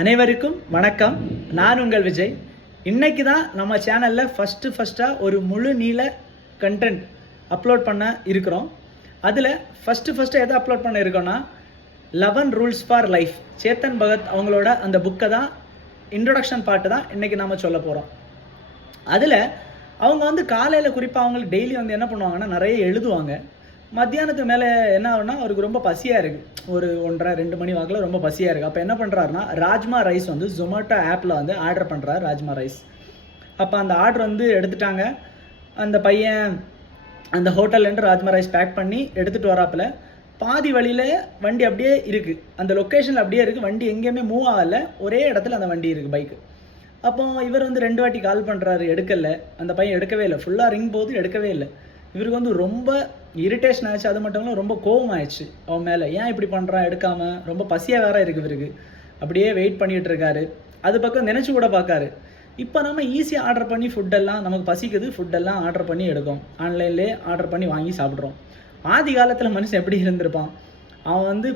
அனைவருக்கும் வணக்கம். நான் உங்கள் விஜய். இன்னைக்கு தான் நம்ம சேனலில் ஃபஸ்ட்டாக ஒரு முழு நீள கண்டென்ட் அப்லோட் பண்ண இருக்கிறோம். அதில் ஃபஸ்ட்டு எதை அப்லோட் பண்ண இருக்கோன்னா 11 rules for life, Chetan Bhagat அவங்களோட அந்த புக்கை தான், இன்ட்ரொடக்ஷன் பார்ட்டு தான் இன்றைக்கி நாம் சொல்ல போகிறோம். அதில் அவங்க வந்து காலையில் குறிப்பாக அவங்களுக்கு டெய்லி வந்து என்ன பண்ணுவாங்கன்னா, நிறைய எழுதுவாங்க. மத்தியானத்துக்கு மேலே என்ன ஆகுனா, அவருக்கு ரொம்ப பசியாக இருக்குது. ஒரு 1:30-2 மணி வாக்கில் ரொம்ப பசியாக இருக்குது. அப்போ என்ன பண்ணுறாருனா, ராஜ்மா ரைஸ் வந்து ஜொமேட்டோ ஆப்பில் வந்து ஆர்டர் பண்ணுறாரு ராஜ்மா ரைஸ். அப்போ அந்த ஆர்டர் வந்து எடுத்துட்டாங்க. அந்த பையன் அந்த ஹோட்டல்லேருந்து ராஜ்மா ரைஸ் பேக் பண்ணி எடுத்துகிட்டு வராப்பில் பாதி வழியில் வண்டி அப்படியே இருக்குது, அந்த லொக்கேஷனில் அப்படியே இருக்குது. வண்டி எங்கேயுமே மூவ் ஆகலை, ஒரே இடத்துல அந்த வண்டி இருக்குது, பைக்கு. அப்போ இவர் வந்து 2 வாட்டி கால் பண்ணுறாரு, எடுக்கலை. அந்த பையன் எடுக்கவே இல்லை. ஃபுல்லாக ரிங் போது எடுக்கவே இல்லை. இவருக்கு வந்து ரொம்ப இரிட்டேஷன் ஆயிடுச்சு. அது மட்டும் இல்லை, ரொம்ப கோவம் ஆயிடுச்சு அவன் மேலே. ஏன் இப்படி பண்ணுறான் எடுக்காமல்? ரொம்ப பசியாக வேற இருக்குது இவருக்கு. அப்படியே வெயிட் பண்ணிகிட்டு இருக்காரு. அது பக்கம் நினச்சி கூட பார்க்காரு. இப்போ நம்ம ஈஸியாக ஆர்டர் பண்ணி ஃபுட்டெல்லாம், நமக்கு பசிக்குது, ஃபுட்டெல்லாம் ஆர்டர் பண்ணி எடுக்கும், ஆன்லைன்லேயே ஆர்டர் பண்ணி வாங்கி சாப்பிட்றோம். ஆதி காலத்தில் மனுஷன் எப்படி இருந்திருப்பான்? அவன் வந்து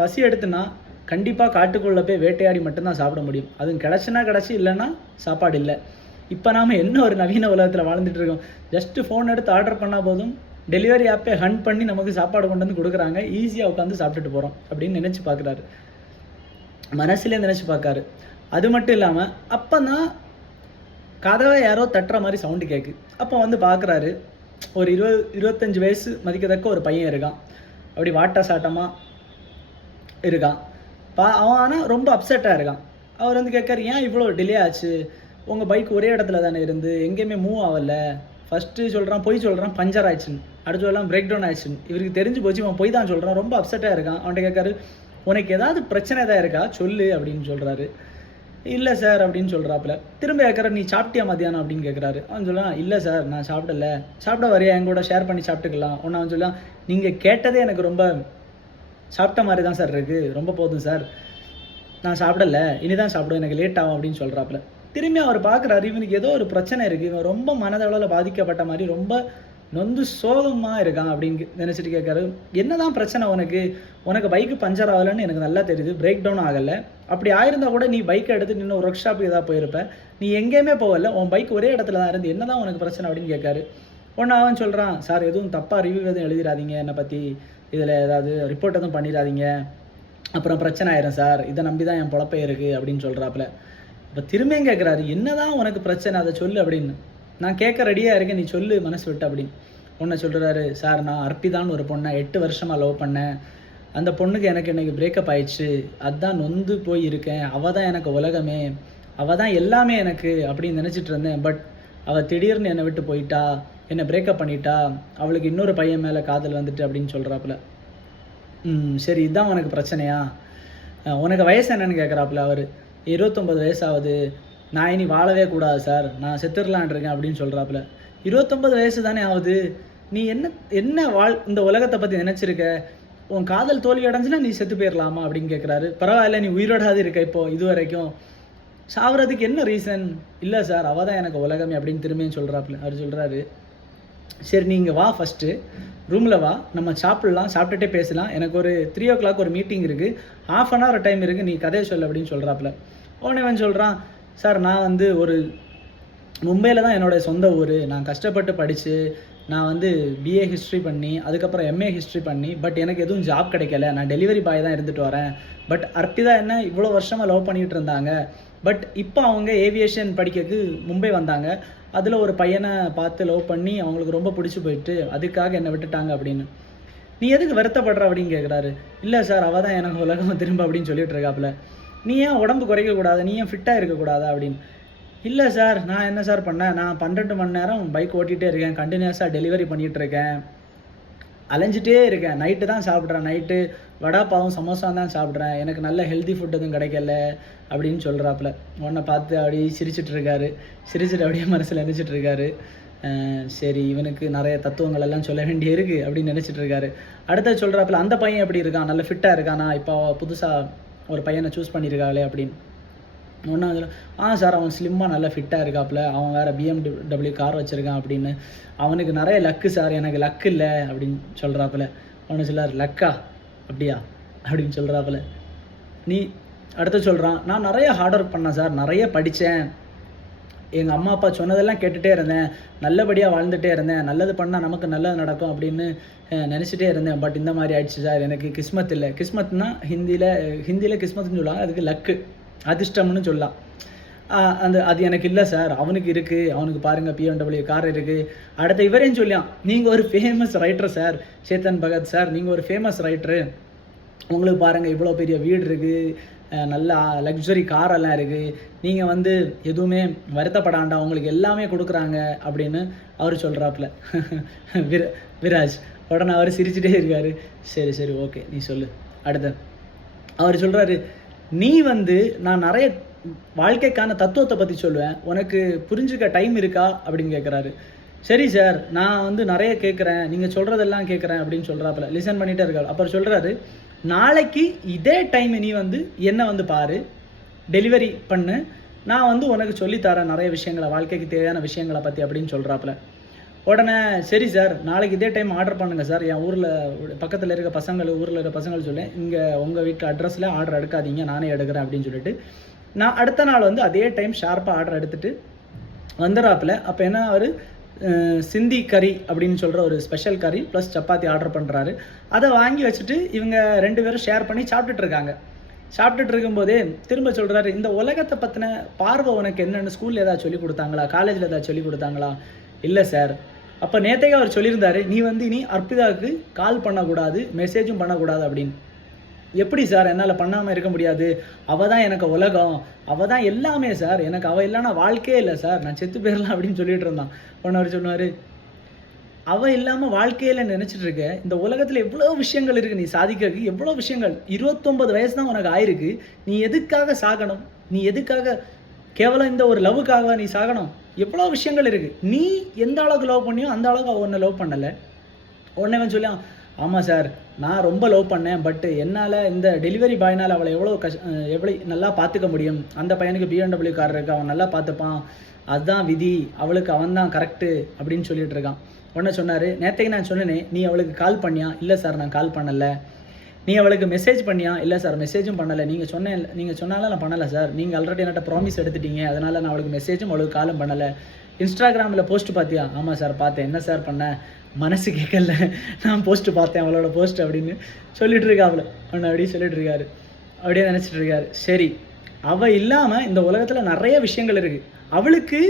பசி எடுத்துனா கண்டிப்பாக காட்டுக்குள்ளே போய் வேட்டையாடி மட்டும்தான் சாப்பிட முடியும். அதுவும் கிடச்சுன்னா கிடச்சி, இல்லைன்னா சாப்பாடு இல்லை. இப்போ நாம் என்ன ஒரு நவீன உலகத்தில் வாழ்ந்துட்டு இருக்கோம். ஜஸ்ட்டு ஃபோன் எடுத்து ஆர்டர் பண்ணால் போதும், டெலிவரி ஆப்பே ஹண்ட் பண்ணி நமக்கு சாப்பாடு கொண்டு வந்து கொடுக்குறாங்க. ஈஸியாக உட்காந்து சாப்பிட்டுட்டு போகிறோம் அப்படின்னு நினச்சி பார்க்குறாரு, மனசுலேயே நினச்சி பார்க்காரு. அது மட்டும் இல்லாமல் அப்போ தான் கதவை யாரோ தட்டுற மாதிரி சவுண்டு கேட்கு. அப்போ வந்து பார்க்குறாரு, ஒரு 20-25 வயசு மதிக்கத்தக்க ஒரு பையன் இருக்கான். அப்படி வாட்டா சாட்டமாக இருக்கான். அவன் ஆனால் ரொம்ப அப்செட்டாக இருக்கான். அவர் வந்து கேட்காரு, ஏன் இவ்வளோ டிலே ஆச்சு? உங்கள் பைக் ஒரே இடத்துல தானே இருந்து, எங்கேயுமே மூவ் ஆகலை. ஃபஸ்ட்டு சொல்கிறான், பொய் சொல்கிறான், பஞ்சர் ஆயிடுச்சுன்னு. அடுத்து சொல்லலாம் பிரேக் டவுன் ஆயிடுச்சுன்னு. இவருக்கு தெரிஞ்சு போச்சு, அவன் பொய் தான் சொல்கிறான். ரொம்ப அப்செட்டாக இருக்கான். அவன்கிட்ட கேட்காரு, உனக்கு ஏதாவது பிரச்சனை தான் இருக்கா, சொல்லு அப்படின்னு சொல்கிறாரு. இல்லை சார் அப்படின்னு சொல்கிறாப்புல. திரும்ப கேட்குற, நீ சாப்பிட்டியா மத்தியானம் அப்படின்னு கேட்குறாரு. அவன் சொல்லலாம், இல்லை சார் நான் சாப்பிடல. சாப்பிட வரையா, என் கூட ஷேர் பண்ணி சாப்பிட்டுக்கலாம். ஒன்று அவன் சொல்லலாம், நீங்கள் கேட்டதே எனக்கு ரொம்ப சாப்பிட்ட மாதிரி தான் சார் இருக்குது, ரொம்ப போதும் சார், நான் சாப்பிடல, இனிதான் சாப்பிடுவேன், எனக்கு லேட் ஆகும் அப்படின்னு சொல்கிறாப்புல. திரும்பி அவர் பார்க்குறாரு, இவனுக்கு ஏதோ ஒரு பிரச்சனை இருக்குது, இவன் ரொம்ப மனதளவில் பாதிக்கப்பட்ட மாதிரி ரொம்ப நொந்து சோகமாக இருக்கான் அப்படின்னு நினச்சிட்டு கேட்காரு, என்னதான் பிரச்சனை உனக்கு பைக்கு பஞ்சர் ஆகலைன்னு எனக்கு நல்லா தெரியுது, பிரேக் டவுன் ஆகலை. அப்படி ஆயிருந்தால் கூட நீ பைக்கை எடுத்து நின்று ஒர்க் ஷாப்புக்கு ஏதாவது போயிருப்ப, நீ எங்கேயுமே போகல, உன் பைக் ஒரே இடத்துல தான் இருந்து, என்னதான் உனக்கு பிரச்சனை அப்படின்னு கேட்காரு. ஒன்று அவன் சொல்கிறான், சார் எதுவும் தப்பாக ரிவ்யூ எதுவும் எழுதிடாதீங்க, என்னை பற்றி இதில் ஏதாவது ரிப்போர்ட் எதுவும் பண்ணிடாதீங்க, அப்புறம் பிரச்சனை ஆயிரும் சார், இதை நம்பி தான் என் பொழப்பே இருக்குது அப்படின்னு சொல்கிறாப்புல. இப்போ திரும்பியும் கேட்குறாரு, என்னதான் உனக்கு பிரச்சனை, அதை சொல்லு அப்படின்னு. நான் கேட்க ரெடியாக இருக்கேன், நீ சொல்லு மனசு விட்டு அப்படின்னு. ஒன்று சொல்கிறாரு, சார் நான் அர்ப்பிதான்னு ஒரு பொண்ணை 8 வருஷமாக லவ் பண்ணேன். அந்த பொண்ணுக்கு எனக்கு இன்றைக்கி பிரேக்கப் ஆயிடுச்சு, அதுதான் நொந்து போய் இருக்கேன். அவள் தான் எனக்கு உலகமே, அவள் தான் எல்லாமே எனக்கு அப்படின்னு நினச்சிட்டு இருந்தேன். பட் அவள் திடீர்னு என்னை விட்டு போயிட்டா, என்னை பிரேக்கப் பண்ணிட்டா, அவளுக்கு இன்னொரு பையன் மேலே காதல் வந்துட்டு அப்படின்னு சொல்கிறாப்புல. சரி, இதுதான் உனக்கு பிரச்சனையா? உனக்கு வயசு என்னன்னு கேட்குறாப்புல அவர். 29 வயசாகுது, நான் இனி வாழவே கூடாது சார், நான் செத்துடலான் இருக்கேன் அப்படின்னு சொல்கிறாப்புல. 29 வயசு தானே ஆகுது, நீ என்ன இந்த உலகத்தை பற்றி நினச்சிருக்க? உன் காதல் தோல்வி அடைஞ்சுன்னா நீ செத்து போயிடலாமா அப்படின்னு கேட்குறாரு. பரவாயில்ல, நீ உயிரோடாது இருக்க இப்போ, இது வரைக்கும் சாவறதுக்கு என்ன ரீசன்? இல்லை சார், அவள் தான் எனக்கு உலகமே அப்படின்னு திரும்பியும் சொல்கிறாப்புல. அவர் சொல்கிறாரு, சரி நீங்கள் வா, ஃபஸ்ட்டு ரூமில் வா, நம்ம சாப்பிட்லாம், சாப்பிட்டுட்டே பேசலாம், எனக்கு ஒரு 3 o'clock ஒரு மீட்டிங் இருக்குது, 1/2 hour டைம் இருக்குது, நீ கதையை சொல்லு அப்படின்னு சொல்கிறாப்புல. அவன் சொல்கிறான், சார் நான் வந்து ஒரு மும்பையில் தான் என்னோடய சொந்த ஊர், நான் கஷ்டப்பட்டு படித்து நான் வந்து BA ஹிஸ்ட்ரி பண்ணி அதுக்கப்புறம் MA ஹிஸ்ட்ரி பண்ணி, பட் எனக்கு எதுவும் ஜாப் கிடைக்கல, நான் டெலிவரி பாய் தான் இருந்துட்டு வரேன். பட் அர்ப்பிதா என்ன இவ்வளோ வருஷமாக லவ் பண்ணிகிட்டு இருந்தாங்க. பட் இப்போ அவங்க ஏவியேஷன் படிக்கிறதுக்கு மும்பை வந்தாங்க. அதில் ஒரு பையனை பார்த்து லவ் பண்ணி அவங்களுக்கு ரொம்ப பிடிச்சி போயிட்டு அதுக்காக என்னை விட்டுட்டாங்க அப்படின்னு. நீ எதுக்கு வருத்தப்படுற அப்படின்னு கேட்குறாரு. இல்லை சார், அவள் தான் எனக்கு உலகம் திரும்ப அப்படின்னு சொல்லிட்டு இருக்காப்புல. நீ ஏன் உடம்பு குறைக்கக்கூடாது, நீ ஏன் ஃபிட்டாக இருக்கக்கூடாதா அப்படின்னு. இல்லை சார், நான் என்ன சார் பண்ணேன், நான் 12 மணி நேரம் பைக் ஓட்டிகிட்டே இருக்கேன், கண்டினியூஸாக டெலிவரி பண்ணிகிட்டு இருக்கேன், அலைஞ்சிட்டே இருக்கேன், நைட்டு தான் சாப்பிட்றேன், நைட்டு வடா பாவும் சமோசா தான் சாப்பிட்றேன், எனக்கு நல்ல ஹெல்தி ஃபுட் எதுவும் கிடைக்கல அப்படின்னு சொல்கிறாப்புல. உன்னை பார்த்து அப்படியே சிரிச்சிட்டு அப்படியே மனசில் நினச்சிட்டு இருக்காரு. சரி, இவனுக்கு நிறைய தத்துவங்கள் எல்லாம் சொல்ல வேண்டிய இருக்குது அப்படின்னு நினச்சிட்டு இருக்காரு. அடுத்தது சொல்கிறாப்புல, அந்த பையன் எப்படி இருக்கான், நல்ல ஃபிட்டாக இருக்கானா, இப்போ புதுசாக ஒரு பையனை சூஸ் பண்ணியிருக்காளே அப்படின்னு. ஒன்றா சார், அவன் ஸ்லிம்மாக நல்லா ஃபிட்டாக இருக்காப்புல, அவன் வேறு BMW கார் வச்சுருக்கான் அப்படின்னு. அவனுக்கு நிறைய லக்கு சார், எனக்கு லக்கு இல்லை அப்படின்னு சொல்கிறாப்புல. அவனு சொல்லார், லக்கா அப்படியா அப்படின்னு சொல்கிறாப்புல. நீ அடுத்து சொல்கிறான், நான் நிறைய ஹார்ட் ஒர்க் பண்ணேன் சார், நிறைய படித்தேன், எங்கள் அம்மா அப்பா சொன்னதெல்லாம் கேட்டுகிட்டே இருந்தேன், நல்லபடியாக வாழ்ந்துகிட்டே இருந்தேன், நல்லது பண்ணால் நமக்கு நல்லது நடக்கும் அப்படின்னு நினச்சிட்டே இருந்தேன். பட் இந்த மாதிரி ஆயிடுச்சு சார், எனக்கு கிஸ்மத் இல்லை. கிஸ்மத்னா ஹிந்தியில் கிஸ்மத்னு சொல்லுவாங்க, அதுக்கு லக்கு, அதிர்ஷ்டம்னு சொல்லலாம். அது எனக்கு இல்லை சார், அவனுக்கு இருக்குது, அவனுக்கு பாருங்கள் BMW கார் இருக்குது. அடுத்த இவரேன்னு சொல்லியான், நீங்கள் ஒரு famous writer sir, Chetan Bhagat sir, நீங்கள் ஒரு ஃபேமஸ் ரைட்டரு, உங்களுக்கு பாருங்கள் இவ்வளோ பெரிய வீடு இருக்குது, நல்ல லக்ஸரி காரெல்லாம் இருக்குது, நீங்கள் வந்து எதுவுமே வருத்தப்படாண்டா, உங்களுக்கு எல்லாமே கொடுக்குறாங்க அப்படின்னு அவர் சொல்கிறாப்புல. விராஜ் உடனே அவர் சிரிச்சுட்டே இருக்கார். சரி சரி ஓகே நீ சொல்லு. அடுத்த அவர் சொல்கிறாரு, நீ வந்து நான் நிறைய வாழ்க்கைக்கான தத்துவத்தை பற்றி சொல்லுவேன், உனக்கு புரிஞ்சுக்க டைம் இருக்கா அப்படின்னு கேட்குறாரு. சரி சார், நான் வந்து நிறைய கேட்குறேன், நீங்கள் சொல்கிறதெல்லாம் கேட்குறேன் அப்படின்னு சொல்கிறாப்புல. லிசன் பண்ணிகிட்டே இருக்காரு. அப்புறம் சொல்கிறாரு, நாளைக்கு இதே டைம் நீ வந்து என்ன வந்து பாரு, டெலிவரி பண்ணு, நான் வந்து உனக்கு சொல்லித்தரேன் நிறைய விஷயங்களை, வாழ்க்கைக்கு தேவையான விஷயங்களை பற்றி அப்படின்னு சொல்கிறாப்புல. உடனே சரி சார், நாளைக்கு இதே டைம் ஆர்டர் பண்ணுங்கள் சார், என் ஊரில் பக்கத்தில் இருக்க ஊரில் இருக்க பசங்கள் சொல்லேன், இங்கே உங்கள் வீட்டு அட்ரஸில் ஆர்டர் எடுக்காதீங்க, நானே எடுக்கிறேன் அப்படின்னு சொல்லிட்டு நான் அடுத்த நாள் வந்து அதே டைம் ஷார்ப்பாக ஆர்டர் எடுத்துகிட்டு வந்துடுறாப்புல. அப்போ என்ன, அவர் சிந்தி கறி அப்படின்னு சொல்கிற ஒரு ஸ்பெஷல் கறி ப்ளஸ் சப்பாத்தி ஆர்டர் பண்ணுறாரு. அதை வாங்கி வச்சுட்டு இவங்க 2 பேரும் ஷேர் பண்ணி சாப்பிட்டுட்டு இருக்காங்க. சாப்பிட்டுட்டு இருக்கும்போதே திரும்ப சொல்கிறாரு, இந்த உலகத்தை பற்றின பார்வை உனக்கு என்னென்னு ஸ்கூலில் ஏதாவது சொல்லி கொடுத்தாங்களா, காலேஜில் ஏதாவது சொல்லி கொடுத்தாங்களா? இல்லை சார். அப்போ நேற்றைக்கு அவர் சொல்லியிருந்தாரு, நீ வந்து இனி அர்ப்பிதாவுக்கு கால் பண்ணக்கூடாது, மெசேஜும் பண்ணக்கூடாது அப்படின்னு. எப்படி சார், என்னால் பண்ணாமல் இருக்க முடியாது, அவள் தான் எனக்கு உலகம், அவள் தான் எல்லாமே சார், எனக்கு அவள் இல்லைன்னா வாழ்க்கையே இல்லை சார், நான் செத்து போயிடலாம் அப்படின்னு சொல்லிட்டு இருந்தான். உடனே அவர் சொன்னார், அவள் இல்லாமல் வாழ்க்கையில் நினச்சிட்டு இருக்க, இந்த உலகத்தில் எவ்வளோ விஷயங்கள் இருக்குது நீ சாதிக்கிறதுக்கு, எவ்வளோ விஷயங்கள், 29 வயசு தான் உனக்கு ஆயிருக்கு, நீ எதுக்காக சாகணும், நீ எதுக்காக கேவலம் இந்த ஒரு லவ்வுக்காக நீ சாகணும், எவ்வளோ விஷயங்கள் இருக்குது, நீ எந்த அளவுக்கு லவ் பண்ணியோ அந்த அளவுக்கு அவள் ஒன்றை லவ் பண்ணலை. உடனே அவன் சொல்லியான், ஆமாம் சார், நான் ரொம்ப லவ் பண்ணேன், பட்டு என்னால் இந்த டெலிவரி பாய்னால் அவளை எவ்வளோ நல்லா பார்த்துக்க முடியும், அந்த பையனுக்கு BMW கார் இருக்குது, அவன் நல்லா பார்த்துப்பான், அதுதான் விதி, அவளுக்கு அவன் தான் கரெக்டு அப்படின்னு சொல்லிட்டு இருக்கான். உடனே சொன்னார், நேற்றைக்கு நான் சொன்னேனே, நீ அவளுக்கு கால் பண்ணியா? இல்லை சார், நான் கால் பண்ணலை. நீ அவளுக்கு மெசேஜ் பண்ணியா? இல்லை சார், மெசேஜும் பண்ணலை. நீங்கள் சொன்னாலும் நான் பண்ணலை சார், நீங்கள் ஆல்ரெடி என்கிட்ட ப்ராமிஸ் எடுத்துட்டீங்க, அதனால் நான் அவளுக்கு மெசேஜும் அவளுக்கு காலும் பண்ணலை. இன்ஸ்டாகிராமில் போஸ்ட் பார்த்தியா? ஆமாம் சார் பார்த்தேன். என்ன சார் பண்ணேன்? மனசு கேட்கல, நான் போஸ்ட்டு பார்த்தேன், அவளோட போஸ்ட் அப்படின்னு சொல்லிட்டு இருக்காப்புல. ஒன்று அப்படியே சொல்லிட்டு இருக்காரு, அப்படியே நினச்சிட்டு இருக்காரு. சரி, அவள் இல்லாமல் இந்த உலகத்தில் நிறைய விஷயங்கள் இருக்குது, அவளுக்கு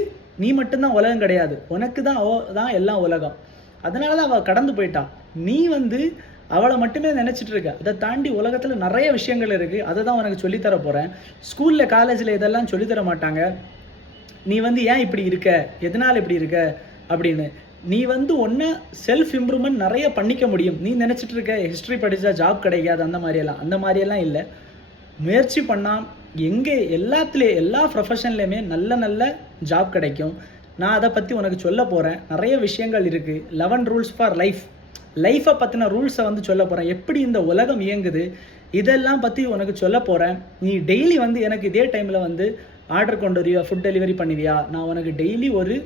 நீ மட்டும்தான் உலகம் கிடையாது, உனக்கு தான் தான் எல்லாம் உலகம், அதனால தான் அவள் கடந்து போயிட்டான். நீ வந்து அவளை மட்டுமே நினச்சிட்டு இருக்க, அதை தாண்டி உலகத்தில் நிறைய விஷயங்கள் இருக்குது, அதை தான் உனக்கு சொல்லித்தர போகிறேன். ஸ்கூலில் காலேஜில் இதெல்லாம் சொல்லித்தர மாட்டாங்க. நீ வந்து ஏன் இப்படி இருக்க, எதனால் இப்படி இருக்க அப்படின்னு, நீ வந்து ஒன்று செல்ஃப் இம்ப்ரூவ்மெண்ட் நிறைய பண்ணிக்க முடியும். நீ நினச்சிட்டு இருக்க ஹிஸ்ட்ரி படித்தா ஜாப் கிடைக்காது, அந்த மாதிரியெல்லாம் இல்லை. முயற்சி பண்ணால் எல்லா ப்ரொஃபஷன்லேயுமே நல்ல ஜாப் கிடைக்கும். நான் அதை பற்றி உனக்கு சொல்ல போகிறேன். நிறைய விஷயங்கள் இருக்குது. 11 ரூல்ஸ் ஃபார் லைஃப்பை பற்றின ரூல்ஸை வந்து சொல்ல போகிறேன். எப்படி இந்த உலகம் இயங்குது இதெல்லாம் பற்றி உனக்கு சொல்ல போகிறேன். நீ டெய்லி வந்து எனக்கு இதே டைமில் வந்து ஆர்டர் கொண்டு வரியா, ஃபுட் டெலிவரி பண்ணுவியா? நான் உனக்கு டெய்லி ஒரு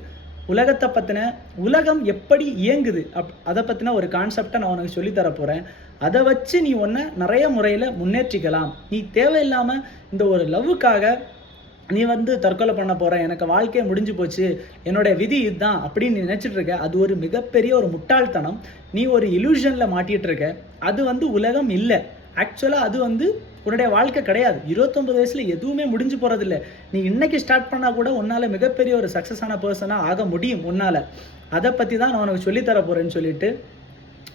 உலகத்தை பற்றின, உலகம் எப்படி இயங்குது அதை பற்றின ஒரு கான்செப்டை நான் உனக்கு சொல்லித்தர போகிறேன். அதை வச்சு நீ ஒன்றை நிறைய முறையில் முன்னேற்றிக்கலாம். நீ தேவையில்லாமல் இந்த ஒரு லவ்வுக்காக நீ வந்து தற்கொலை பண்ண போகிற, எனக்கு வாழ்க்கையை முடிஞ்சு போச்சு, என்னுடைய விதி இதுதான் அப்படின்னு நீ நினச்சிட்டு இருக்க, அது ஒரு மிகப்பெரிய ஒரு முட்டாள்தனம். நீ ஒரு இலூஷனில் மாட்டிகிட்டு இருக்க. அது வந்து உலகம் இல்லை. ஆக்சுவலாக அது வந்து உன்னுடைய வாழ்க்கை கிடையாது. 29 வயசில் எதுவுமே முடிஞ்சு போகிறதில்ல. நீ இன்றைக்கி ஸ்டார்ட் பண்ணால் கூட உன்னால் மிகப்பெரிய ஒரு சக்ஸஸான பர்சனாக ஆக முடியும் உன்னால். அதை பற்றி தான் நான் உனக்கு சொல்லித்தர போகிறேன்னு சொல்லிட்டு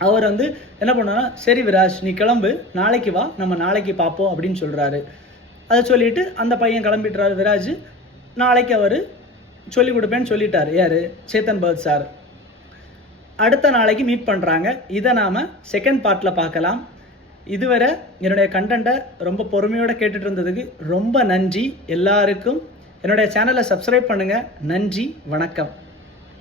அவர் வந்து என்ன பண்ணான்னா, சரி விராஜ் நீ கிளம்பு, நாளைக்கு வா, நம்ம நாளைக்கு பார்ப்போம் அப்படின்னு சொல்கிறாரு. அதை சொல்லிவிட்டு அந்த பையன் கிளம்பிட்டுறாரு. விராஜ் நாளைக்கு அவர் சொல்லிக் கொடுப்பேன்னு சொல்லிட்டார். யார்? சேத்தன் பகத் சார். அடுத்த நாளைக்கு மீட் பண்ணுறாங்க. இதை நாம் செகண்ட் பார்ட்டில் பார்க்கலாம். இதுவரை என்னுடைய கண்டென்ட்டை ரொம்ப பொறுமையோடு கேட்டுட்டு இருந்ததுக்கு ரொம்ப நன்றி. எல்லாருக்கும் என்னுடைய சேனலை சப்ஸ்கிரைப் பண்ணுங்கள். நன்றி, வணக்கம்.